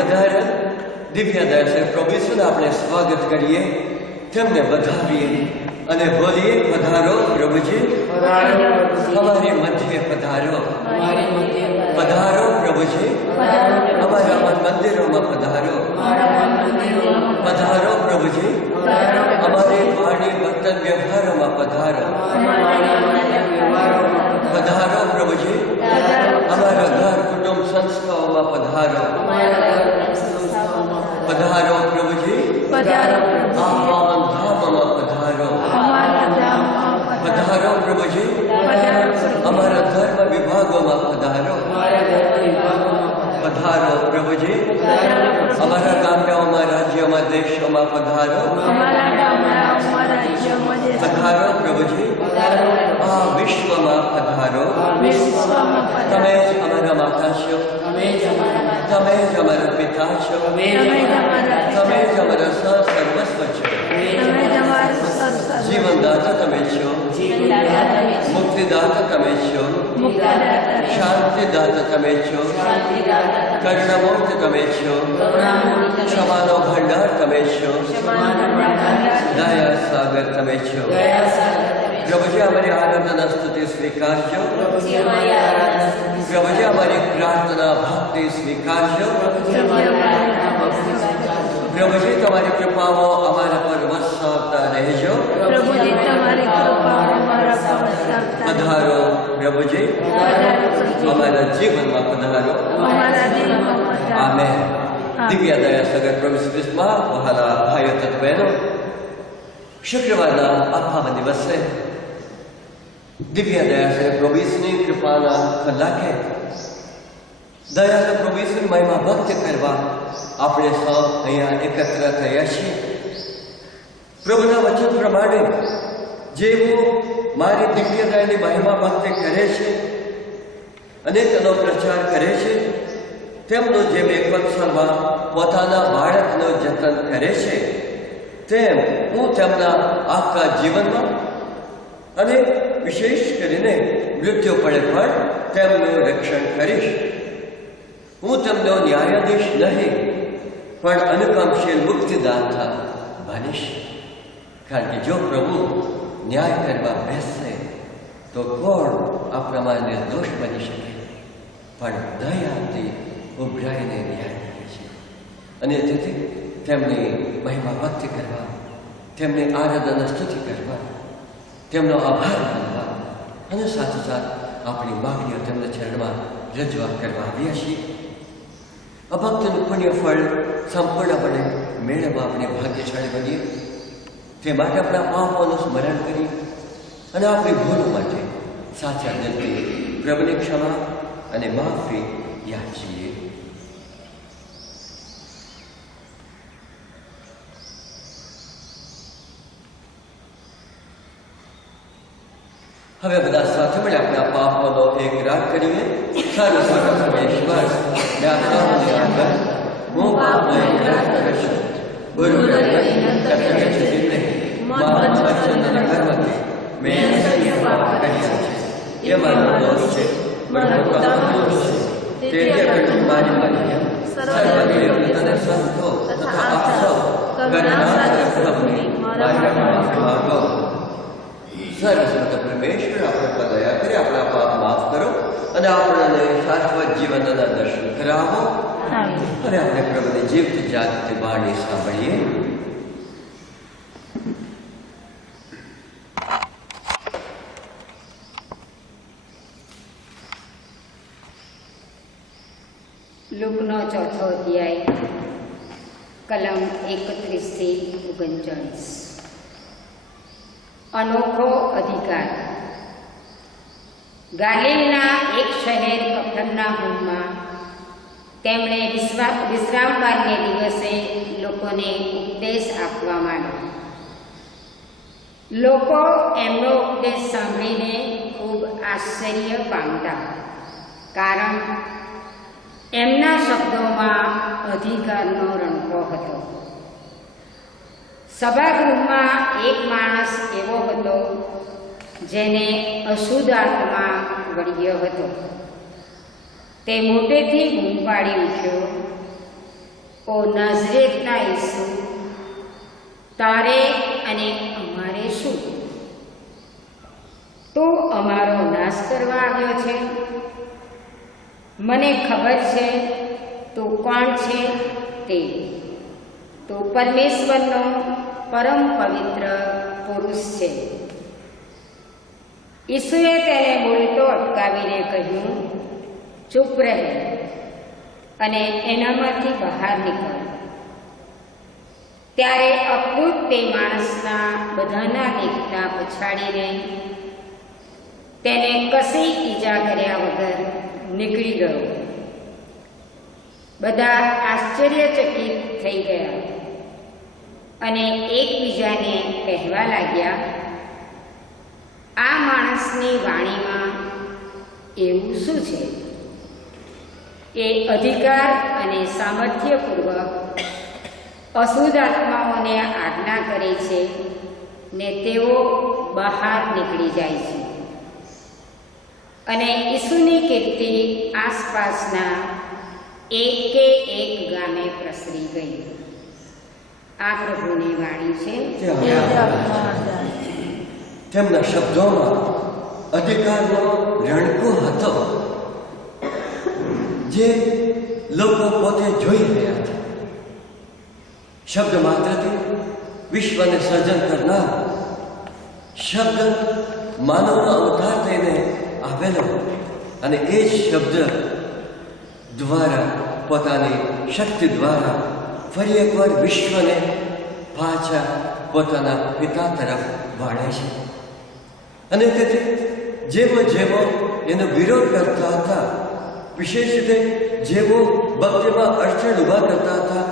પધાર્યા દિવ્ય દર્શન પ્રભુનું આપણે સ્વાગત કરીએ, તેમને વધાવીએ અને બોલીએ, પધારો પ્રભુજી, અમારી મધ્ય પધારો, પધારો પ્રભુજી, અમારા મંદિરોમાં પધારો, પધારો પ્રભુજી, અમારી વાણી વર્તન વ્યવહારોમાં પધારો, પધારો પ્રભુજી, અમારા ઘર કુટુંબ સંસ્થાઓમાં પધારો, પધારો પ્રભુજી, આ પાવન ધામમાં પધારો, પધારો પ્રભુજી, અમારા ધર્મ વિભાગોમાં પધારો, પધારો પ્રભુજી, અમારા ગામડાઓમાં, રાજ્યોમાં, દેશોમાં પધારો, પધારો પ્રભુજી, આ વિશ્વમાં પધારો. તમે જ અમારા માતા છો, તમે જ અમારા પિતા છો, તમે જ અમારા સર્વસ્વ છો. જીવનદાતા તમે છો, મુક્તિદાતા તમે છો, શાંતિદાતા તમે છો, કરુણામૂર્તિ તમે છો, ક્ષમાનો ભંડાર તમે છો, દયા સાગર તમે છો. પ્રભુજી અમારી આરાધના સ્તુતિ સ્વીકારજો, પ્રભુજી અમારી પ્રાર્થના ભક્તિ સ્વીકારજો. પ્રભુજી તમારી કૃપાઓ અમારા પર વરસાવતા રહેજો. પધારો પ્રભુજી, અમારા જીવનમાં પધારો. આમેન. દિવ્ય દયા સગર પ્રભુ ક્રિસ્તમાં વહાલા ભાઈઓ તથા બહેનો, શુક્રવારના આ પાવન દિવસે દિવ્ય દયા સગર પ્રભુની કૃપાના કલાકે દયાળુ પ્રભુની મહિમા ભક્ત કરવા આપણે સૌ અહીંયા એકત્ર થયા છીએ. પ્રભુના વચન પ્રમાણે જેઓ મારી દિવ્ય દયાની મહિમા ભક્તિ કરે છે અને તેનો પ્રચાર કરે છે, તેમનું જેમ એક વત્સલમાં પોતાના બાળકનું જતન કરે છે, તેમ હું તેમના આખા જીવનમાં અને વિશેષ કરીને મૃત્યુ પડે પણ તેમનું રક્ષણ કરીશ. હું તેમનો ન્યાયાધીશ નહીં પણ અનુકંપશીલ મુક્તિદાતા બનીશ. કારણ કે જો પ્રભુ ન્યાય કરવા બેસશે તો કોણ આપણામાં નિર્દોષ બની શકે? પણ દયાથી ઉભરાઈને ન્યાય કરે છે. અને તેથી તેમની મહિમા ભક્તિ કરવા, તેમની આરાધના સ્તુતિ કરવા, તેમનો આભાર માનવા અને સાથોસાથ આપણી માગણીઓ તેમના ચરણમાં રજૂઆત કરવા આવ્યા છીએ. આ ભક્તનું પુણ્ય ફળ સંપૂર્ણપણે મેળવવા આપણે ભાગ્યશાળી બનીએ. તે માટે આપણા પાપોનું સ્મરણ કરી અને આપણી ભૂલો માટે સાચા દિલથી પ્રભુની ક્ષમા અને માફી યાચીએ. હવે બધા સાથે મળે આપણા પાપોનો એક રાગ કરીએ. સર્વ પરમેશ્વર વ્યાખ્યાનની આગળ હું પાપનો એક રાગ કરીશું. ગુરુ મારા વચન અને કર્મથી મેં અસહ્ય પાપ કર્યા છે. એ મારો દોષ છે, મારો પોતાનો દોષ છે. તેથી અકળું મારી માન્યા સર્વદેવ તને સંતો તથા આપ સૌ ગણના પ્રભુની મારા માફ માગો. સર્વસ્વત પરમેશ્વર આપણે પર દયા કરી આપણા પાપ માફ કરો અને આપણને શાશ્વત જીવનના દર્શન કરાવો. અને આપણે પ્રભુની જીવત જાગતી વાણી સાંભળીએ. લૂકનો ચોથો અધ્યાય કલમ 31 થી 39. અનોખો અધિકાર. ગાલિલના એક શહેર કફરનાહુમમાં તેમણે વિશ્રામવારને દિવસે લોકોને ઉપદેશ આપવા માંડ્યો. લોકો એમનો ઉપદેશ સાંભળીને ખૂબ આશ્ચર્ય પામતા, કારણ એમના શબ્દોમાં અધિકારનો રણકો હતો. સભાગૃહમાં એક માણસ એવો હતો જેને અશુદ્ધ આત્મા વળગ્યો હતો. તે મોટેથી બૂમ પાડી ઉઠ્યો, ઓ નાઝરેતના ઈસુ, તારે અને અમારે શું? તું અમારો નાશ કરવા આવ્યો છે? મને ખબર છે તું કોણ છે તે. તું પરમેશ્વરનો પરમ પવિત્ર પુરુષ છે. ઈસુએ તેને બોલતો અટકાવીને કહ્યું, ચૂપ રહે અને એનામાંથી બહાર નીકળ. ત્યારે અપૂત તે માણસના બધાના દેખતા પછાડીને તેને કશી ઈજા કર્યા વગર નીકળી ગયો. બધા આશ્ચર્યચકિત થઈ ગયા અને એકબીજાને કહેવા લાગ્યા, આ માણસની વાણીમાં એવું શું છે? એ અધિકાર અને સામર્થ્યપૂર્વક અશુદ્ધ આત્માઓને આજ્ઞા કરે છે ને તેઓ બહાર નીકળી જાય છે. અને ઈસુની કીર્તિ આસપાસના એકે એક ગામે પ્રસરી ગઈ. આ પ્રભુની વાણી છે. તેમના શબ્દોમાં અધિકારનો રણકો હતો, જે લોકો પોતે જોઈ રહ્યા હતા. શબ્દ માત્રથી વિશ્વને સર્જન કરનાર, શબ્દ માનવનો અવતાર થઈને આવેલો અને એ જ શબ્દ દ્વારા પોતાની શક્તિ દ્વારા ફરી એકવાર વિશ્વને પાછા પોતાના પિતા તરફ વાળે છે. અને તેથી જેવો જેવો એનો વિરોધ કરતા હતા, વિશેષ રીતે જેવો ભક્તિમાં અડચણ ઊભા કરતા હતા,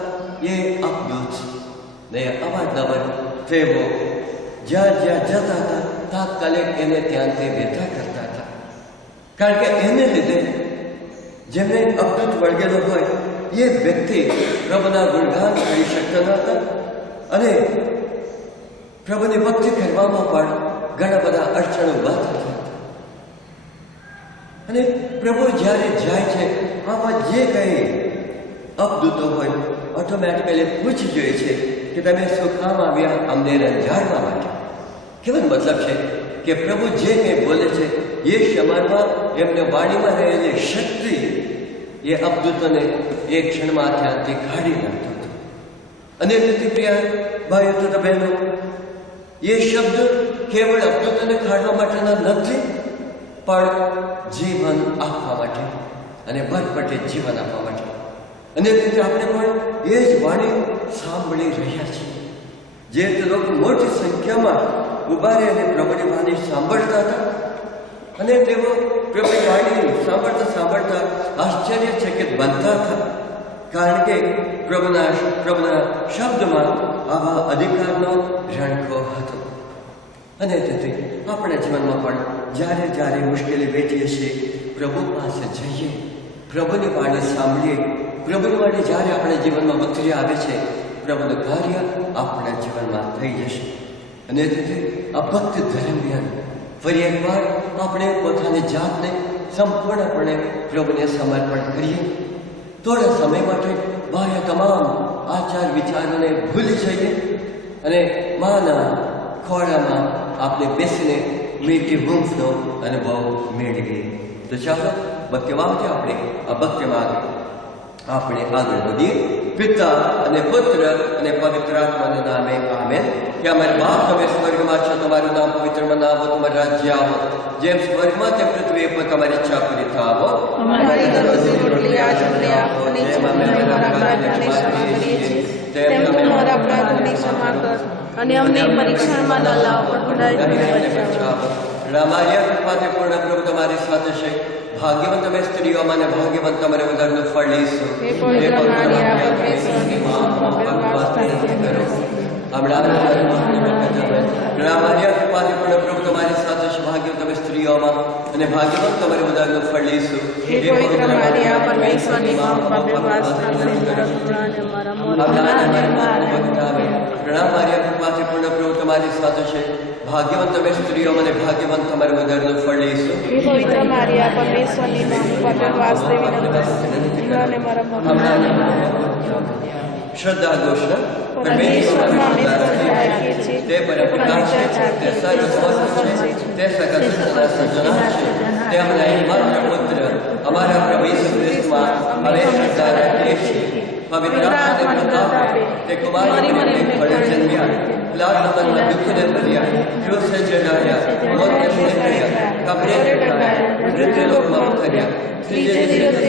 એ અપદૂત ને અવારનવાર તેઓ જ્યાં જ્યાં જતા હતા તાત્કાલિક એને ત્યાંથી વેઠા કરતા હતા. કારણ કે એને લીધે જેમને અપદૂત વળગેલો હોય એ વ્યક્તિ પ્રભુના ગુણગાન કરી શકતા ન હતા અને પ્રભુની ભક્તિ કરવામાં પણ ઘણા બધા અડચણો ઊભા થતા હતા. અને પ્રભુ જ્યારે જાય છે, આમાં જે કંઈ અપદૂતો હોય ઓટોમેટિકલી પૂછી જોઈએ છે કે તમે શું કામ આવ્યા અમને રંજાડવા માટે. કેવાનો મતલબ છે કે પ્રભુ જે કંઈ બોલે છે એ સમાજમાં એમને વાણીમાં રહેલી શક્તિ એ અપદૂતોને એક ક્ષણમાં ત્યાંથી કાઢી નાખતો હતો. અને તેથી પ્રિય ભાઈઓ તથા બહેનો, એ શબ્દ કેવળ અપદૂતોને કાઢવા માટેના નથી, પણ જીવન આપવા માટે અને ભરપટે જીવન આપવા માટે. અને તેથી આપણે પણ એ જ વાણી સાંભળી રહ્યા છીએ. જે લોકો મોટી સંખ્યામાં ઊભા રહી અને પ્રભુની વાણી સાંભળતા હતા અને તેઓ પ્રભુની વાણી સાંભળતા સાંભળતા આશ્ચર્યચકિત બનતા હતા. કારણ કે પ્રભુના શબ્દમાં આવા અધિકારનો રણકો હતો. અને તેથી આપણા જીવનમાં પણ જ્યારે જ્યારે મુશ્કેલી બેઠીએ છીએ, પ્રભુ પાસે જઈએ, પ્રભુની વાણી સાંભળીએ. પ્રભુની વાણી જ્યારે આપણા જીવનમાં ઉતરી આવે છે, પ્રભુનું કાર્ય આપણા જીવનમાં થઈ જશે. અને તેથી આ ભક્તિ દરમિયાન ફરી એકવાર આપણે પોતાની જાતને સંપૂર્ણપણે પ્રભુને સમર્પણ કરીએ. થોડા સમય માટે બાહ્ય તમામ આચાર વિચારોને ભૂલી જઈએ અને માના ખોળામાં આપણે બેસીને મીઠી ઊંઘનો અનુભવ મેળવીએ. તો ચાલો ભક્તિમાંથી આપણે આ ભક્તિમાં આપણે આગળ વધીએ. પિતા અને પુત્ર અને પવિત્ર આત્માના નામે આમેન. કે અમારા બાપ તમે સ્વર્ગમાં છો, તમારું નામ પવિત્ર મનાવો, તમારું રાજ્ય આવો, જેમ સ્વર્ગમાં તેમ પૃથ્વી પર તમારી ઈચ્છા પૂરી થાવો. અમારી દરરોજની રોટલી આજ અમને આપો અને અમારા અપરાધોને ક્ષમા કરીએ છીએ તેમ તમે અમારા અપરાધોને ક્ષમા કરો અને અમને પરીક્ષણમાં ન લાવો પણ બુરાઈથી બચાવો. રામાર્યા કૃપાથી પૂર્ણ પ્રભુ તમારી સાથે છે. ભાગ્યવંત તમે સ્ત્રીઓમાં અને ભાગ્યવંત તમારે ઉદરનું ફળ લઈશું. રામાર્યા કૃપાથી પૂર્ણ પ્રભુ તમારી સાથે છે. ભાગ્યવંત તમે સ્ત્રીઓમાં અને ભાગ્યવંત તમારે ઉદરનું ફળ લઈશું. રામાર્યા કૃપાથી પૂર્ણ પ્રભુ તમારી સાથે છે. ભાગ્યવંત તમે સ્ત્રીઓ અને ભાગ્યવંત તમારે ઉદરનું ફળ લઈશું. પવિત્ર મારિયા પરમેશ્વરની માં પવિત્ર વાસુદેવી શ્રદ્ધા ઘોષના પરમેશ્વરમાં અમે શ્રદ્ધા રાખીએ છીએ. તે પરમપિતા છે, તે સર્વસ્વસ્થ છે, તે સકલ સૃષ્ટિના સર્જનહાર છે, તે અમારા એકમાત્ર પુત્ર અમારા પ્રભુ ઈસુ ખ્રિસ્તમાં અમે શ્રદ્ધા રાખીએ છીએ. પવિત્ર આત્માને પ્રતાપે તે કુમારી મરિયમને ફળે જન્મ્યા, લાડમાં દુઃખને ભર્યા, ક્રૂસે ચઢાયા, મોતને ભેટ્યા, કબરે ચઢાયા, મૃત્યુલોકમાં ઉતર્યા, ત્રીજે દિવસે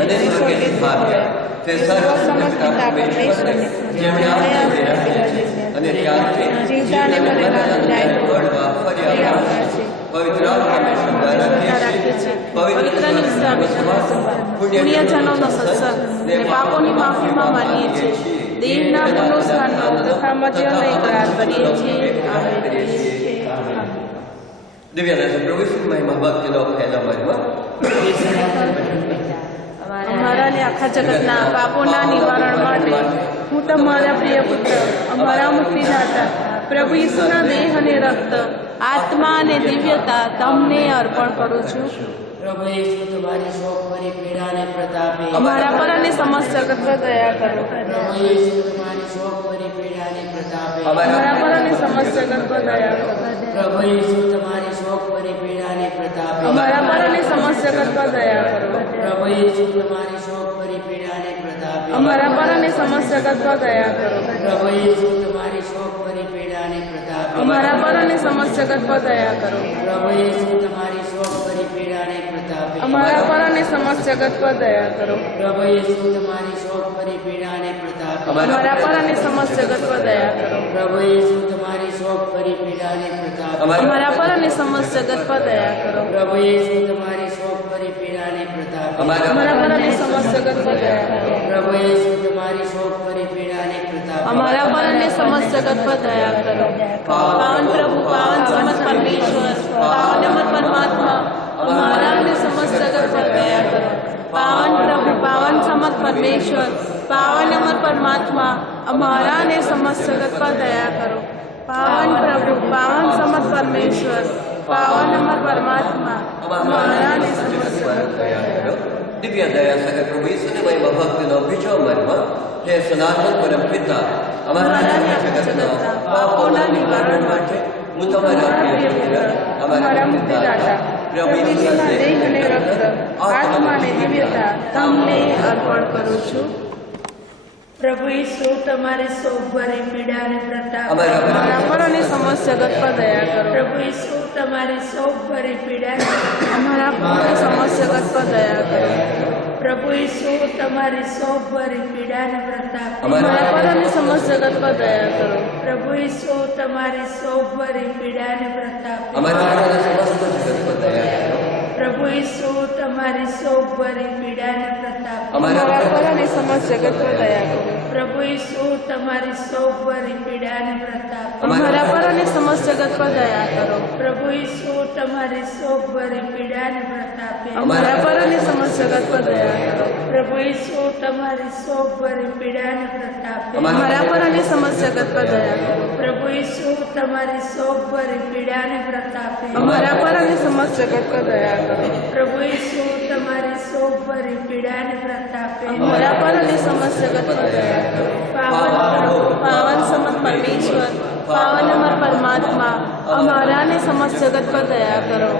અને સ્વર્ગે પામ્યા. તે સર્વસમર્થતા પરમેશ્વરને જેમણે આપણે વિરાજ્યા છે અને ત્યારથી જીવતાને મરેલાના ન્યાય તોડવા ફર્યા છે. પવિત્ર આત્માને શ્રદ્ધા રાખીએ છીએ. પવિત્રની વિશ્વાસ, પુણ્યજનોનો સત્સંગ ને પાપોની માફીમાં માનીએ છીએ. દેવના પુનરુત્થાનનો તથા મધ્યનો એકરાર કરીએ છીએ. આમેન. દિવ્યાના પ્રભુ ઈસુ મહિમા ભક્તિનો પહેલો મહિમા અમારા ને આખા જગતના પાપોના નિવારણ માટે હું તમારા પ્રિય પુત્ર અમારા મુક્તિદાતા પ્રભુ ઈસુના દેહ અને રક્ત, આત્મા અને દિવ્યતા તમને અર્પણ કરું છું. પ્રભુ ઈસુ તમારી શોક ભરી પીડાને પ્રતાપે અમારા પર અને સમસ્ત જગત પર દયા કરો. પ્રભુ ઈસુ તમારી શોક ભરી પીડાને પ્રતાપે અમારા પર અને સમસ્ત જગત પર દયા કરો. પ્રભુ ઈસુ તમારી શોક ભરી પીડાને પ્રતાપે અમારા પર અને સમસ્ત જગત પર દયા કરો. પ્રભુ ઈસુ તમારી શોક ભરી પીડાને પ્રતાપે અમારા પર અને સમસ્ત જગત પર દયા કરો. પ્રભુ ઈસુ તમારી શોક ભરી પીડાને પ્રતાપે અમારા પર અને સમસ્ત જગત પર દયા કરો. પ્રભુ ઈસુ તમારી શોક ભરી પીડાને પ્રતાપે અમારા પર અને સમસ્ત જગત પર દયા કરો. પ્રભુ ઈસુ તમારી શોક ભરી પીડાને પ્રતાપે અમારા પર અને સમસ્ત જગત પર દયા કરો. પ્રભુ ઈસુ તમારી શોક ભરી પીડાને પ્રતાપે અમારા પર અને સમસ્ત જગત પર દયા કરો. પ્રભુ ઈસુ તમારી શોક ભરી પીડાને પ્રતાપે અમારા પર અને સમસ્ત જગત પર દયા કરો. પ્રભુ ઈસુ તમારી શોક ભરી પીડાને પ્રતાપે અમારા પર અને સમસ્ત જગત પર દયા કરો. પાવન પ્રભુ, પાવન સમત પરમેશ્વર, પાવન અમર પરમાત્મા, અમારા અને સમસ્ત જગત પર દયા કરો. પાવન પ્રભુ, પાવન સમત પરમેશ્વર, પાવન અમર પરમાત્મા, અમારા અને સમસ્ત જગત પર દયા કરો. પાવન પ્રભુ, પાવન સમત પરમેશ્વર, પાવન અમર પરમાત્મા, અમારા અને સમસ્ત જગત પર દયા કરો. દિવ્ય દયા સગત પ્રભુ ઈસુની મહિમા ભક્તિનો બીજો મહિમા હે સનાતન પરમ પિતા, અમારા જગતના પાપોના નિવારણ માટે હું તમારા પ્રિય પુત્ર અમારા મુક્તિદાતા પ્રભુ ઈસુના દેહ અને રક્ત, આત્મા અને દિવ્યતા તમને અર્પણ કરું છું. પ્રભુ ઈસુ તમારી શોક ભરી પીડાને પ્રતાપ અમારા પર અને સમસ્ત જગત પર દયા કરો. પ્રભુ ઈસુ તમારી શોક ભરી પીડાને અમારા પર અને સમસ્ત જગત પર દયા કરો. પ્રભુ ઈસુ તમારી શોક ભરી પીડાને પ્રતાપ અમારા પર અને સમસ્ત જગત પર દયા કરો. પ્રભુ ઈસુ તમારી શોક ભરી પીડાને પ્રતાપ અમારા સમસ્ત જગત પર દયા કરો. પ્રભુ ઈસુ તમારી શોક ભરી પીડાને પ્રતાપ અમારા પર અને સમસ્ત જગત પર દયા કરો. પ્રભુ ઈસુ તમારી શોક ભરી પીડાને પ્રતાપ અમારા પર અને સમસ્ત જગત પર દયા કરો. પ્રભુ ઈસુ તમારી શોક ભરી પીડાને પ્રતાપે અમારા પર અને સમસ્ત જગત પર દયા કરો. પ્રભુ ઈસુ તમારી શોક ભરી પીડાને પ્રતાપે અમારા પર અને સમસ્ત જગત પર દયા કરો. પ્રભુ ઈસુ તમારી શોક ભરી પીડાને પ્રતાપે અમારા પર અને સમસ્ત જગત પર દયા કરો. પ્રભુ ઈસુ તમારી શોક ભરી પીડાને પ્રતાપે અમારા પર અને સમસ્ત જગત પર દયા કરો. પાવન સમત પરમેશ્વર, પાવન અમર પરમાત્મા, અમારા અને સમસ્ત જગત પર દયા કરો.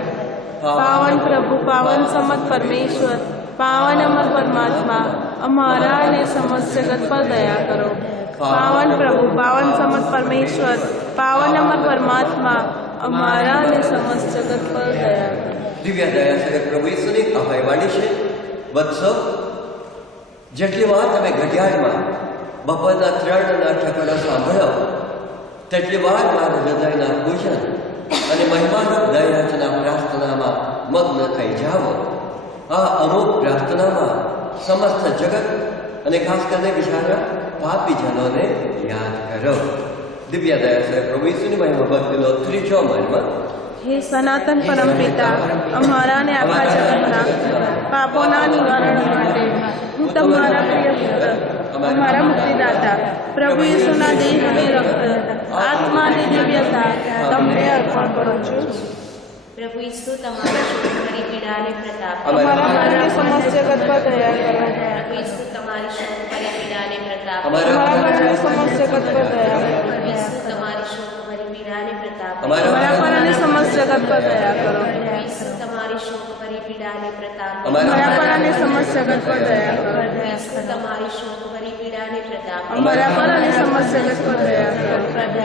પાવન પ્રભુ, પાવન સમત પરમેશ્વર, પાવન અમર પરમાત્મા, અમારા અને સમસ્ત જગત પર દયા કરો. પાવન પ્રભુ, પાવન સમત પરમેશ્વર, પાવન અમર પરમાત્મા, અમારા અને સમસ્ત જગત પર દયા કરો. દિવ્ય દયા સગત પ્રભુ ઈસુની આહવાણી છે, વત્સો જેટલી વાર તમે ઘડિયાળમાં બપોરના 3 ઠકોરા સાંભળો તેટલી વાર મારા હૃદયના પૂજન અને મહિમારૂપ દયાચના પ્રાર્થનામાં મગ્ન થઈ જાઓ. આ અમુક પ્રાર્થનામાં સમસ્ત જગત અને ખાસ કરીને બિચારા પાપીજનોને યાદ કરો. દિવ્ય દયા સગત પ્રભુ ઈસુની મહિમા ભક્તિનો ત્રીજો મહિમા હે સનાતન પરમપિતા, અમારા ને આખા જગતના પાપોના નિવારણ માટે હું તમારા પ્રિય પુત્ર અમારા મુક્તિદાતા પ્રભુ ઈસુના દેહ અને રક્ત, આત્મા અને દિવ્યતા તમને અર્પણ કરું છું. પ્રભુ ઈસુ તમારી શોક ભરી પીડાને પ્રતાપ અમારા પર અને સમસ્ત જગત પર દયા કરો. પ્રભુ ઈસુ તમારી શોક ભરી પીડાને પ્રતાપ પ્રતાપે અમારા પર અને સમસ્ત જગત પર દયા કરો. ઈસુ તમારી શોક ભરી પીડાને પ્રતાપે અમારા પર અને સમસ્ત જગત પર દયા કરો. ઈસુ તમારી શોક ભરી પીડાને પ્રતાપે અમારા પર અને સમસ્ત જગત પર દયા કરો. ઈસુ તમારી શોક ભરી પીડાને પ્રતાપે અમારા પર અને સમસ્ત જગત પર દયા કરો.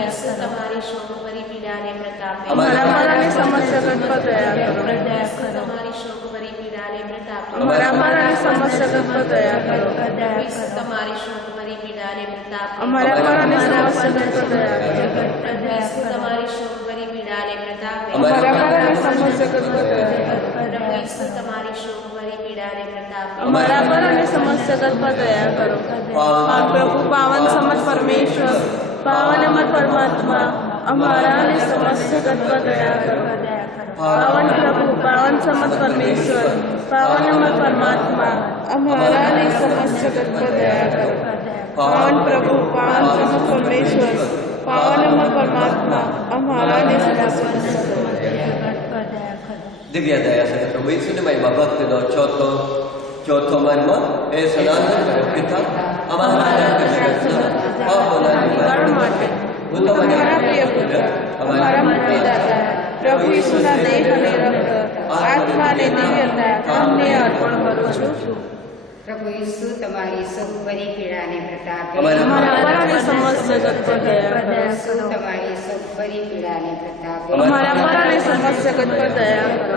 ઈસુ તમારી શોક ભરી પીડાને પ્રતાપે અમારા પર અને સમસ્ત જગત પર દયા કરો. ઈસુ તમારી શોક ભરી પીડાને પ્રતાપે અમારા પર અને સમસ્ત જગત પર દયા કરો. ઈસુ તમારી શોક ભરી પીડાને પ્રતાપે અમારા પર અને સમસ્ત જગત પર દયા કરો. ઈસુ તમારી શોક ભરી પીડાને પ્રતાપે અમારા પર અને સમસ્ત જગત પર દયા કરો. ઈસુ તમારી શોક ભરી પીડાને પ્રતાપે અમારા પર અને સમસ્ત જગત પર દયા કરો. પાવન પ્રભુ, પાવન સમત પરમેશ્વર, પાવન અમર પરમાત્મા, અમારા અને સમસ્ત જગત પર દયા કરો. પાવન પ્રભુ, પાવન સમત પરમેશ્વર, પાવન અમર પરમાત્મા, અમારા અને સમસ્ત જગત પર દયા કરો. પાવન પ્રભુ, પાવન સમત પરમેશ્વર, પાવન અમર પરમાત્મા, અમારા અને સમસ્ત જગત પર દયા કરો. દિવ્ય દયા સાથે પ્રભુ ઈસુને મહિમા ભક્તિનો ચોથો મર્મ એ સનાતન કરો પિતા અમારા પાપોના નિવારણ માટે હું તમારા પ્રિય પુત્ર, અમારા મુક્તિદાતા પ્રભુ ઈસુના દેહ અને રક્ત, આત્મા અને દિવ્યતા તમને અર્પણ કરું છું. પ્રભુ ઈસુ તમારી સૌ ભરી પીડાને પ્રતાપે અમારા પર અને સમસ્ત જગત પર દયા કરો. ઈસુ તમારી સૌ ભરી પીડાને પ્રતાપે અમારા પર અને સમસ્ત જગત પર દયા કરો.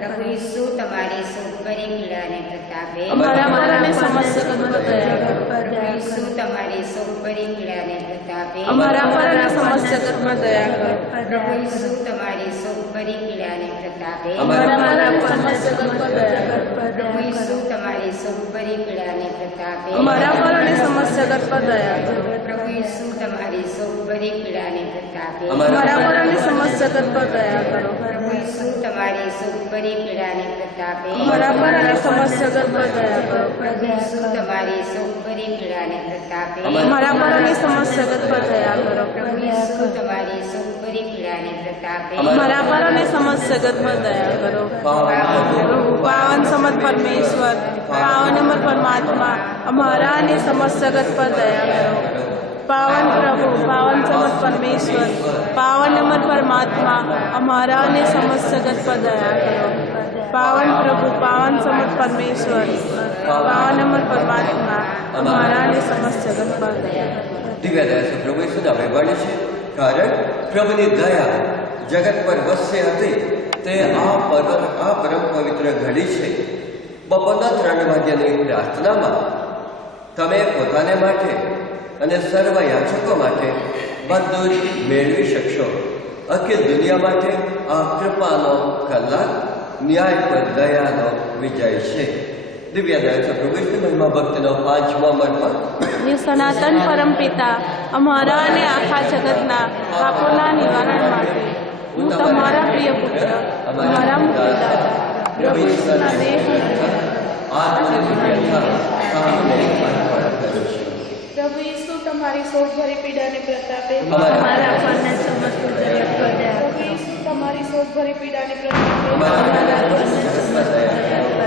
પ્રભુ ઈસુ તમારી સૌ ભરી પીડાને પ્રતાપે અમારા પર અને સમસ્ત જગત પર દયા કરો. પ્રભુ ઈસુ તમારી સૌ ભરી પીડાને પ્રતાપે અમારા પર અને સમસ્ત જગત પર દયા કરો. પ્રભુ ઈસુ તમારી સૌ ભરી પીડાને પ્રતાપે અમારા પર અને સમસ્ત જગત પર દયા કરો. પ્રભુ ઈસુ તમારી સૌ ભરી પીડાને પ્રતાપે અમારા પર અને સમસ્ત જગત પર દયા કરો. પ્રભુ ઈસુ તમારી સૌ ભરી પીડાને પ્રતાપે અમારા પર અને સમસ્ત જગત પર દયા કરો. પ્રભુ ઈસુ તમારી સૌ ભરી પીડાને પ્રતાપે અમારા પર અને સમસ્ત જગત પર દયા કરો. પ્રભુ ઈસુ તમારી સૌ ભરી પીડાને પ્રતાપે અમારા પર અને સમસ્ત જગત પર દયા કરો. પ્રભુ ઈસુ તમારી સૌ ભરી પીડાને પ્રતાપે અમારા પર અને સમસ્ત જગત પર દયા કરો. પ્રભુ, પાવન સમત પરમેશ્વર, પાવન અમર પરમાત્મા, અમારા અને સમસ્ત જગત પર દયા કરો. પાવન પ્રભુ, પાવન સમત પરમેશ્વર, પાવન અમર પરમાત્મા, અમારા અને સમસ્ત જગત પર દયા કરો. પાવન પ્રભુ, પાવન સમત પરમેશ્વર, પાવન અમર પરમાત્મા, અમારા અને સમસ્ત જગત પર દયા કરો. દિવ્ય દયા છે પ્રભુ ઈસુના વહેવાણી છે કારણ પ્રભુની દયા જગત પર વસશે હતી તે આ પરમ પવિત્ર ઘડી છે. બપોરના 3 વાગ્યાની પ્રાર્થનામાં તમે પોતાને માટે અને સર્વ યાચકો માટે બધું જ મેળવી શકશો. અખિલ દુનિયા માટે આ કૃપાનો કલાક ન્યાય પર દયાનો વિજય છે. દિવ્ય દયા છે પ્રભુ ઈસુની મહિમા ભક્તિનો 5મો મર્મ હે સનાતન પરમ પિતા, અમારા અને આખા જગતના પાપોના નિવારણ માટે હું તમારા પ્રિય પુત્ર, અમારા મુક્તિદાતા પ્રભુ ઈસુના દેહ પ્રભુ ઈસુ તમારી સૌ ભરી પીડાને પ્રતાપે અમારા પરને સમસ્ત જગત પર દયા પ્રભુ ઈસુ તમારી સૌ ભરી પીડાને પ્રતાપે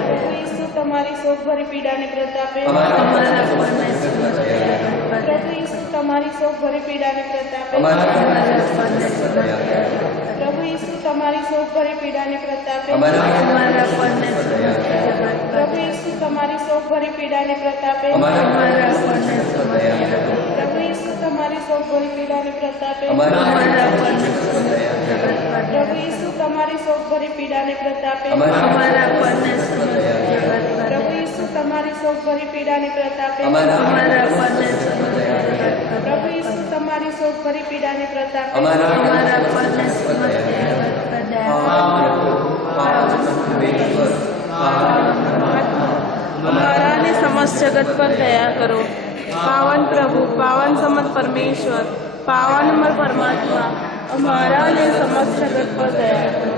પ્રભુ ઈસુ તમારી સૌ ભરી પીડાને પ્રતાપે અમારા પરને સમસ્ત જગત પર પ્રભુ ઈસુ તમારી સૌ ભરી પીડાને પ્રતાપે અમારા પરને સમસ્ત જગત પર પ્રભુ ઈસુ તમારી સૌ ભરી પીડાને પ્રતાપે અમારા પરને સમસ્ત જગત પ્રભુ ઈસુ તમારી સૌ ભરી પીડાને પ્રતાપે અમારા પરને સમસ્ત પ્રભુ ઈસુ તમારી સૌ ભરી પીડાને પ્રતાપે અમારા પરને સમસ્ત પ્રભુ ઈસુ તમારી સૌ ભરી પીડાને પ્રતાપે અમારા પરને સમસ્ત પ્રભુ ઈસુ તમારી સૌ ભરી પીડાને પ્રતાપે અમારા પરને સમસ્ત પ્રભુ ઈસુ તમારી સૌ ભરી પીડાને પ્રતાપે અમારા પરને સમસ્ત અમારા અને સમસ્ત જગત પર દયા કરો. પાવન પ્રભુ, પાવન સમત પરમેશ્વર, પાવન અમર પરમાત્મા, અમારા અને સમસ્ત જગત પર દયા કરો.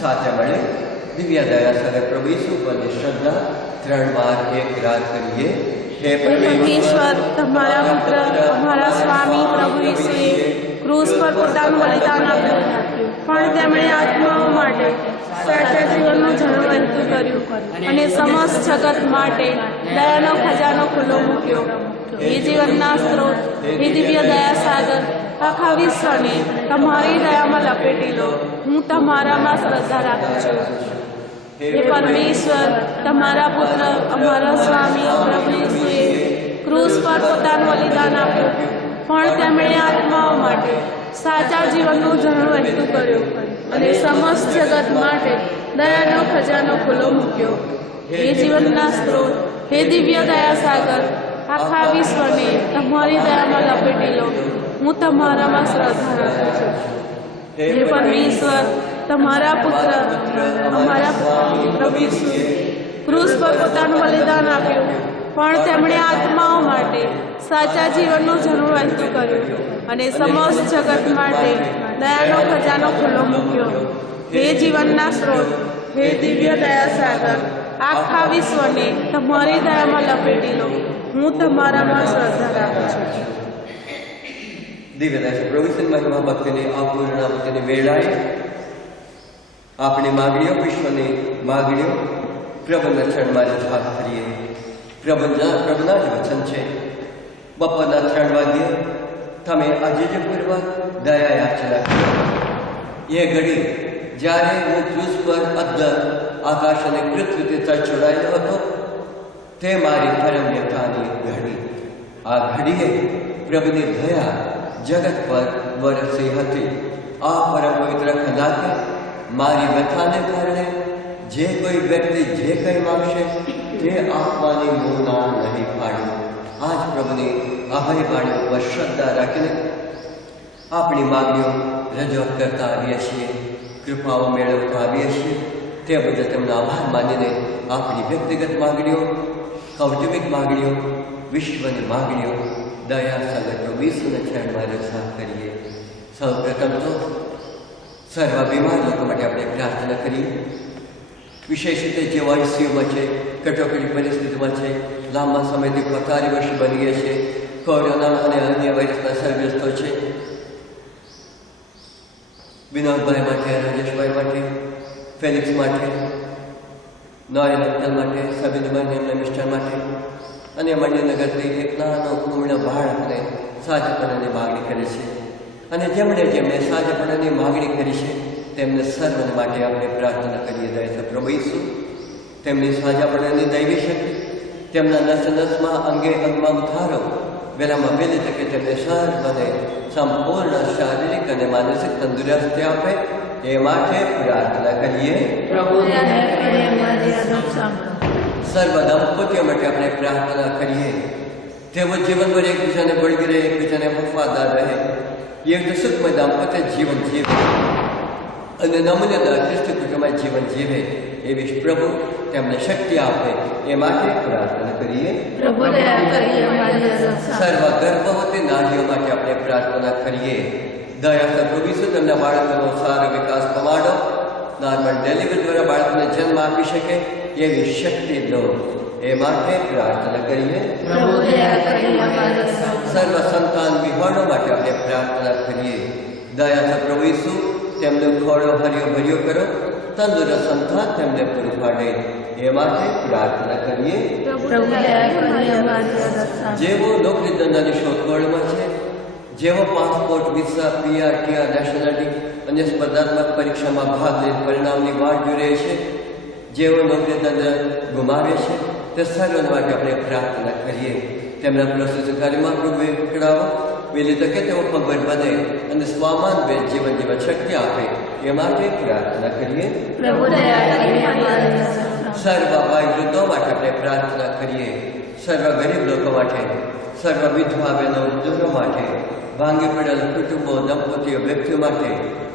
સાથે મળે દિવ્ય દયા સાથે પ્રભુ ઈસુ પરની શ્રદ્ધા 3 વાર એક રાત કરીએ. હે પરમેશ્વર, તમારા પુત્ર અમારા સ્વામી પ્રભુ ઈસુએ ક્રૂસ પર પોતાનું બલિદાન આપ્યું, પણ તેમણે આત્માઓ માટે અને સમસ્ત જગત માટે દયાનો ખજાનો ખુલ્લો મૂક્યો. હે જીવનના સ્ત્રોત, હે દિવ્ય દયા સાગર, આખા વિશ્વને તમારી દયામાં લપેટી લો. હું તમારામાં શ્રદ્ધા રાખું છું. હે પરમેશ્વર, તમારા પુત્ર અમારા સ્વામી પ્રભુ ઈસુએ ક્રૂસ પર પોતાનું બલિદાન આપ્યું, પણ તેમણે આત્માઓ માટે સાચા જીવનનું ઝરણું વહેતું કર્યું અને સમસ્ત જગત માટે દયાનો ખજાનો ખુલ્લો મૂક્યો. હે જીવનના સ્ત્રોત, હે દિવ્ય દયા સાગર, આખા વિશ્વને તમારી દયામાં લપેટી લો. હું તમારામાં શ્રદ્ધા રાખું છું. હે પરમેશ્વર, તમારા પુત્ર અમારા પ્રભુ ઈસુએ ક્રૂસ પર પોતાનું બલિદાન આપ્યું, પણ તેમણે આત્માઓ માટે સાચા જીવનનું ઝરણું વહેતું કર્યું અને સમસ્ત જગત માટે દયાનો ખજાનો ખુલ્લો મૂક્યો. હે જીવનના સ્ત્રોત, હે દિવ્ય દયા સાગર, આખા વિશ્વને તમારી દયામાં લપેટી લો. હું તમારામાં શ્રદ્ધા રાખું છું. દિવ્ય દયા પ્રભુ મહિમા ભક્તિની આ પૂર્ણાવતીની વેળાએ આપણી માગણીઓ, વિશ્વની માગણીઓ પ્રભુના ચરણમાં રજૂઆત કરીએ. પ્રભુના જ વચન છે, બપોરના 3 વાગ્યે તમે અજીજપૂર્વક દયા યાચના કરો. એ ઘડી જ્યારે હું ક્રૂસ પર અદ્દર આકાશ અને પૃથ્વીથી ચડાયેલો હતો, તે મારી પરમ્યતાની ઘડી. આ ઘડીએ પ્રભુની દયા જગત પર વરસી હતી. આ પરમ પવિત્ર કલાકે મારી વ્યથાને કારણે જે કોઈ વ્યક્તિ જે કંઈ માગશે તે આપવાની હું ના નહીં પાડું. આજ પ્રભુની આભારી વાણી ઉપર શ્રદ્ધા રાખીને આપણી માગણીઓ રજૂઆત કરતા આવીએ છીએ, કૃપાઓ મેળવતા આવીએ છીએ. તે બદલ તેમનો આભાર માનીને આપણી વ્યક્તિગત માગણીઓ, કૌટુંબિક માગણીઓ, વિશ્વની માગણીઓ દયા સાગર પ્રભુ ઈસુના ચરણમાં રજૂઆત કરીએ. સૌ પ્રથમ તો સર્વ બીમાર લોકો માટે આપણે પ્રાર્થના કરીએ. વિશેષ રીતે જેઓ આઈસીયુમાં છે, કટોકટી પરિસ્થિતિમાં છે, લાંબા સમયથી પથારી વર્ષ બની ગયા છે, કોરોના અને અન્ય વાયરસના સર્ગ્રસ્તો છે, વિનોદભાઈ માટે, રાજેશભાઈ માટે, ફેલિક્સ માટે, નોયલ અંકલ માટે, સબીનભાઈ એમના મિસ્ટર માટે અને મણિનગરથી એક નાનો પૂર્ણ બાળકને સાજાપણાની માગણી કરે છે. અને જેમણે સાજાપણાની માગણી કરી છે તેમને સર્વને માટે આપણે પ્રાર્થના કરીએ. દયા પ્રભુ ઈસુ તેમની સાજાપણાની દૈવી શક્તિ તેમના નસમાં અંગે અંગમાં ઉતારો. વહેલામાં વહેલી તકે તેમને સર્વને સંપૂર્ણ શારીરિક અને માનસિક તંદુરસ્તી આપે એ માટે પ્રાર્થના કરીએ. સર્વ દંપતીઓ માટે આપણે પ્રાર્થના કરીએ. તેઓ જીવનભર એકબીજાને વળગી રહે, એકબીજાને વફાદાર રહે, એક સુખમય દાંપત્ય જીવન જીવે અને નમૂનેદાર ખ્રિસ્તી કુટુંબમાં જીવન જીવે એવી પ્રભુ તેમને શક્તિ આપે એ માટે પ્રાર્થના કરીએ. સર્વ ગર્ભવતી નારીઓ માટે આપણે પ્રાર્થના કરીએ. દયા પ્રભુ ઈસુ તેમના બાળકોનો સારો વિકાસ પમાડો, નોર્મલ ડિલિવરી દ્વારા બાળકને જન્મ આપી શકે એવી શક્તિ દો એ માટે પ્રાર્થના કરીએ. સર્વ સંતાન વિહોણો માટે આપણે પ્રાર્થના કરીએ. દયા પ્રભુ ઈસુ તેમને ખોળો હર્યો ભર્યો કરો, તંદુરસ્ત સંતાન તેમને પૂરું પાડે એ માટે પ્રાર્થના કરીએ. જેઓ નોકરી ધંધાની શોધખોળમાં છે, જેઓ passport, visa, PR, TR, nationality અને સ્પર્ધાત્મક પરીક્ષામાં ભાગ લઈ પરિણામની વાટ જોઈ રહે છે, જેઓ નોકરી ધંધા ગુમાવે છે, તે સર્વ માટે આપણે પ્રાર્થના કરીએ. તેમના પ્રોસેસ કાર્યમાં પ્રભુએ પકડાવો, વહેલી તકે તેઓ પગભર બને અને સ્વામાન બે જીવન જીવન શક્તિ આપે એ માટે પ્રાર્થના કરીએ. સર્વ ભાઈ વૃદ્ધો માટે આપણે પ્રાર્થના કરીએ. સર્વ ગરીબ લોકો માટે, સર્વ વિધવા બહેનો, વૃદ્ધો માટે, ભાંગી પડેલ કુટુંબો, દંપતીઓ, વ્યક્તિઓ માટે,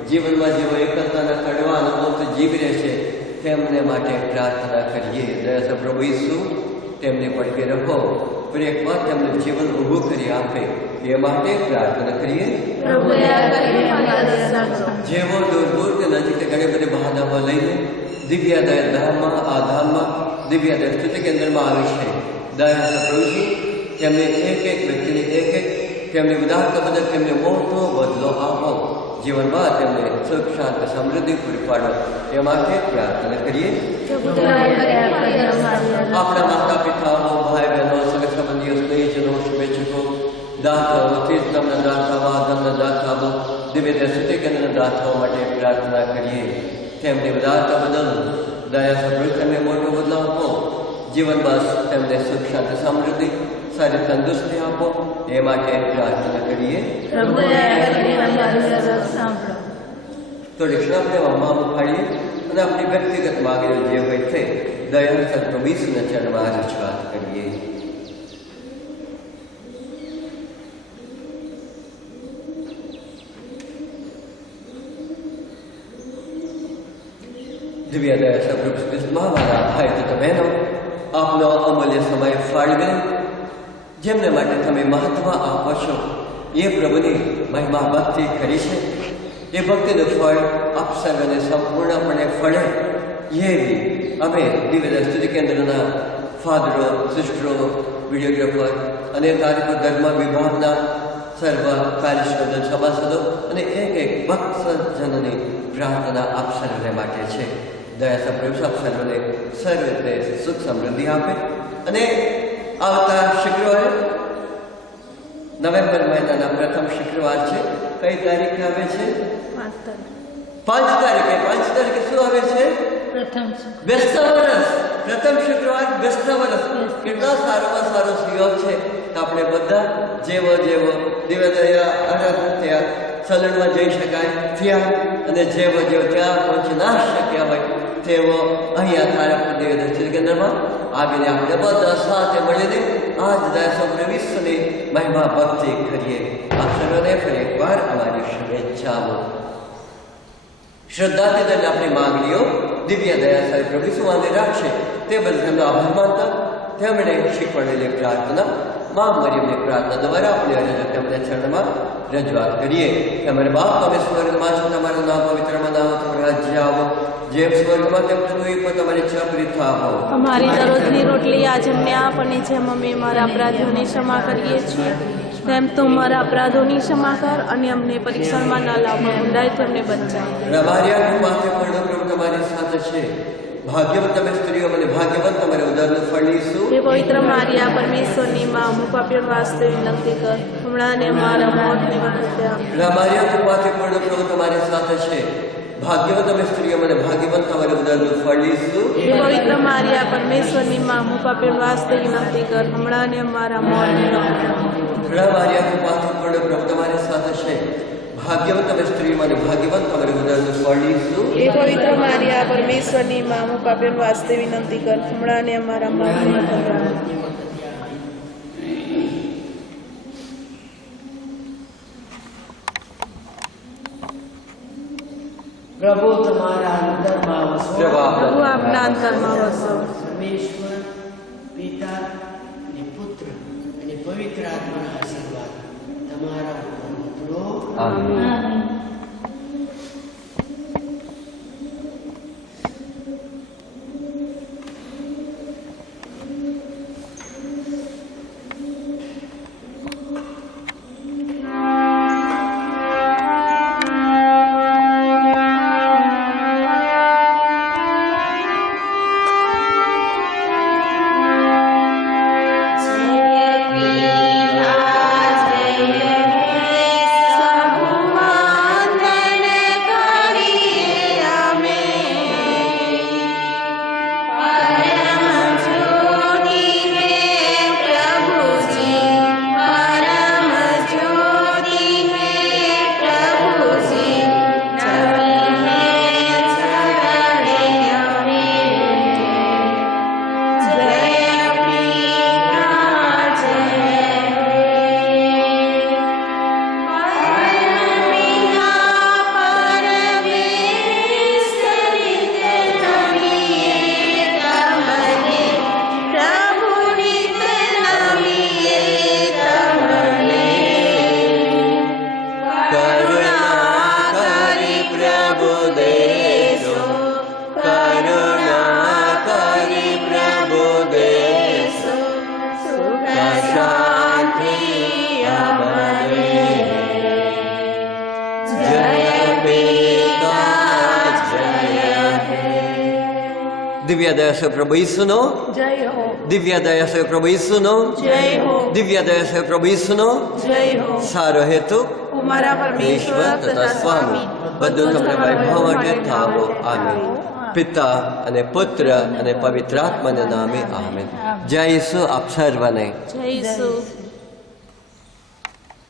જીવનમાં જેઓ એકલતાના કડવા અનુભવથી જીવી રહે છે તેમને માટે પ્રાર્થના કરીએ. દયા પ્રભુ ઈસુ તેમની પડકે રહો, પર એક વાર તેમનું જીવન ઊભું કરી આપે એ માટે પ્રાર્થના કરીએ. જેઓ દૂર દૂર કે નજીક ઘણી બધી બહાનાઓ લઈને દિવ્યાદય ધામમાં, આ ધામમાં દિવ્યાદય સ્તુતિ કેન્દ્રમાં આવી છે, દયા પ્રભુજી તેમને એક એક વ્યક્તિની એક એક તેમની ઉદારતા બદલ તેમને મોટો બદલો આપો જીવનમાં તેમને સુખ શાંતિ સમૃદ્ધિ પૂરી પાડો એ માટે પ્રાર્થના કરીએ. આપણા માતા પિતાઓ, ભાઈ બહેનો, સગા સંબંધીઓ, સ્નેહીજનો, શુભેચ્છકો, દાતાઓ, તીર્થના દાતાઓ, ધનના દાતાઓ, દિવ્ય સ્તુતિ કેન્દ્રના દાતાઓ માટે પ્રાર્થના કરીએ. તેમની ઉદારતા બદલ દયા સભ્ય તેમને મોટો બદલાવ આપો. જીવનમાં તેમને સુખ શાંતિ સમૃદ્ધિ સારી તંદુરસ્તી આપો એ માટે પ્રાર્થના કરીએ. થોડી ક્ષણ આપણે વામમાં મુખાડીએ અને આપણી વ્યક્તિગત માગણીઓ જે હોય તે દયા સત્વ વીસના ચરણમાં રજૂઆત કરીએ. દિવ્ય દયા સપ્રભુમાં મારા ભાઈ તથા બહેનો, આપનો અમૂલ્ય સમય ફાળવે જેમને માટે તમે મહત્વ આપો છો એ પ્રભુની મહિમા ભક્તિ કરી છે. એ ભક્તિનું ફળ આપ સર્વને સંપૂર્ણપણે ફળે એવી અમે દિવ્ય સ્તુતિ કેન્દ્રના ફાધરો, સિસ્ટરો, વિડીયોગ્રાફર અને તારીખો ધર્મ વિભાગના સર્વ કાર્યશ્રદ સભાસદો અને એક ભક્તજનની પ્રાર્થના આપ સર્વને માટે છે. દયા સપ્રભુ આપ સર્વને સર્વ રીતે સુખ સમૃદ્ધિ આપે અને આવતા શુક્રવારે નવેમ્બર મહિનાના પ્રથમ શુક્રવાર છે. કઈ તારીખે આવે છે? 5 તારીખે. 5 તારીખે શું આવે છે? બેસતા વર્ષ. પ્રથમ શુક્રવાર બેસતા વર્ષ. કેટલા સારામાં સારો સુયોગ છે. આપણે બધા જેવો દિવ્ય દયા આરાધના થયા, સલણમાં જઈ શકાય થયા અને જેવો ત્યાં પહોંચી ના શક્યા હોય તેવો અહીંયા તારા દિવ્ય દર્શન કેન્દ્રમાં આવીને આપણે બધા સાથે મળીને આજ દયા વિશ્વની મહિમા ભક્તિ કરીએ. આપ સર્વને ફરી એકવાર અમારી શુભેચ્છાઓ. શ્રદ્ધાથી દઈને આપણી માંગણીઓ દિવ્ય દયા સાહેબ પ્રભુ સુવાને રાખશે તે બદલ તેમનો આભાર માનતા તેમણે શીખવાડેલી પ્રાર્થના મા મરિયમની પ્રાર્થના દ્વારા આપણે આજે તેમને ચરણમાં રજૂઆત કરીએ. તમારે બાપ તમે સ્વર્ગમાં છો, તમારું નામ પવિત્ર મનાવો, તમારું રાજ્ય આવો, જેમ સ્વર્ગમાં તેમ પૃથ્વી પર તમારી ઈચ્છા પૂરી થાવો. અમારી દરરોજની રોટલી આજ અમને આપ અને જેમ અમે અમારા અપરાધોની ક્ષમા કરીએ છીએ તેમ તું અમારા અપરાધોની ક્ષમા કર અને અમને પરીક્ષણમાં ન લાવ, ઊંડાઈથી અમને બચાવ. રમાર્યા કૃપાથી પૂર્ણ પ્રભુ તમારી સાથે છે. ભાગ્યવંત તમે સ્ત્રીઓ અને ભાગ્યવંત તમારે ઉદરનું ફળ લીધું. હે પવિત્ર મારિયા, પરમેશ્વરની માં, અમુક પાપીઓ વાસ્તે વિનંતી કર, હમણાં ને અમારા મોતની વખતે આપ. રમાર્યા કૃપાથી પૂર્ણ પ્રભુ તમારી સાથે છે. ભાગ્યવંત તમે સ્ત્રીઓ અને ભાગ્યવંત તમારે ઉદરનું ફળ લીધું. હે પવિત્ર મારિયા, પરમેશ્વરની માં, અમુક પાપીઓ વાસ્તે વિનંતી કર, હમણાં ને અમારા મોતની વખતે આપ. રમાર્યા કૃપાથી પૂર્ણ પ્રભુ તમારી સાથે છે. ભાગ્યવંત તમે સ્ત્રીઓ અને ભાગ્યવંત તમારે ઉદરનું ફળ લીધું. હે પવિત્ર મારિયા, પરમેશ્વરની માં, અમુક પાપીઓ વાસ્તે વિનંતી કર, હમણાં ને અમારા મોતની વખતે આપ. પ્રભુ તમારા અંતરમાં વસો. પ્રભુ આપના અંતરમાં વસો. પરમેશ્વર પિતા અને પુત્ર અને પવિત્ર આત્માના આશીર્વાદ તમારા ઉપર ઉતરો. આમીન. જય દિવ્ય દયા છે પ્રભુ ઈસુનો, જય હો, દિવ્ય દયા છે પ્રભુ ઈસુનો, જય હો, દિવ્ય દયા છે પ્રભુ ઈસુનો. જય હો. સારો હેતુ ઓ મારા પરમેશ્વર તથા સ્વામી, બધું તમને વૈભવ માટે થાવો. આમેન. પિતા અને પુત્ર અને પવિત્ર આત્માના નામે આમેન. જય ઈસુ આપ સર્વને. જય ઈસુ.